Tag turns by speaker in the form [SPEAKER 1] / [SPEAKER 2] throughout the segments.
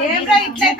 [SPEAKER 1] ఇట్లయితే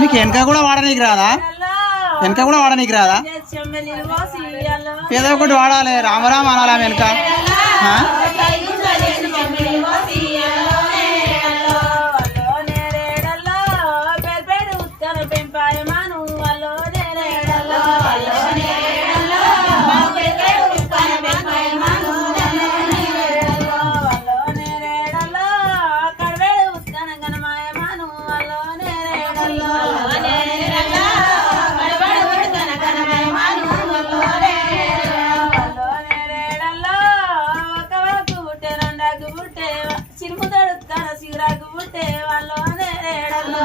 [SPEAKER 2] మీకు వెనక కూడా వాడనీకి రాదా? వెనక కూడా వాడనీకి రాదా? ఏదో ఒకటి వాడాలి రామరామ్ అనాలా వెనక. చిరుకుతాడు కదా సిగురాకు పుట్టే వాళ్ళు నేడల్లో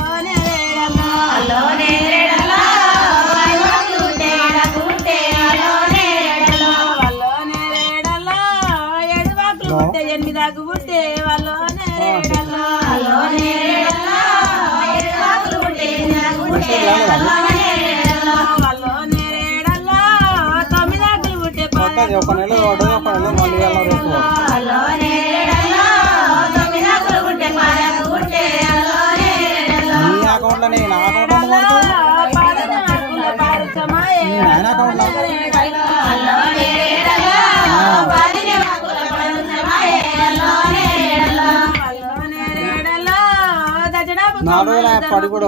[SPEAKER 2] ఒక నెల ఒక నెల మళ్ళీ నీ పడి కూడా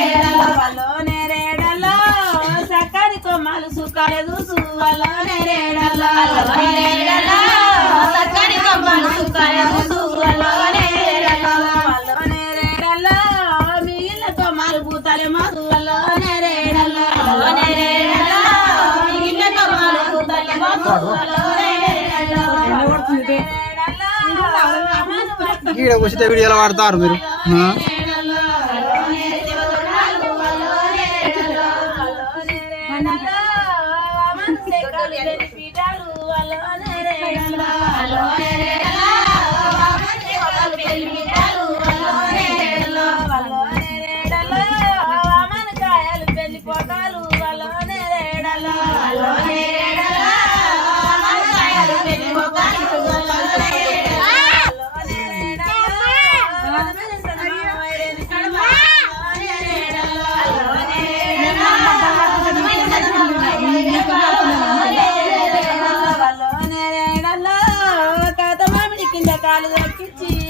[SPEAKER 1] ఈడ కూర్చుంటే వీడియోలో వాడతారు మీరు.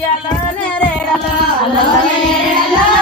[SPEAKER 2] దక్కించి అలా నేరేడలో అలా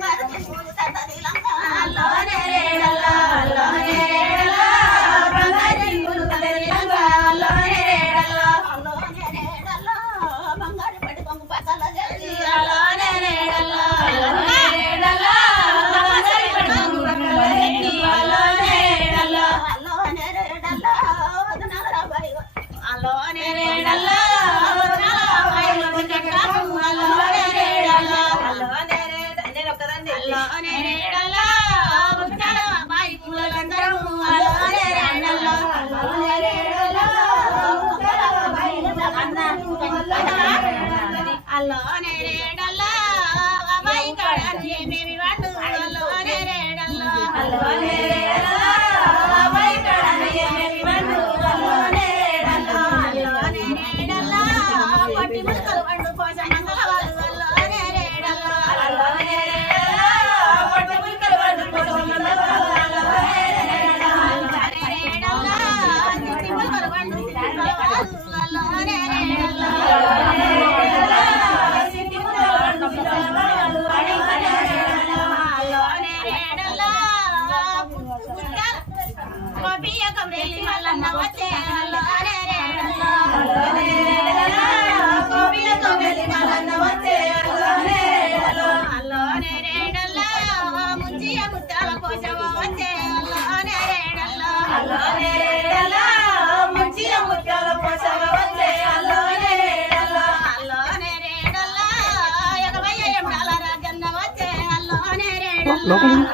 [SPEAKER 1] Hallelujah. Εγώ,
[SPEAKER 3] λοιπόν.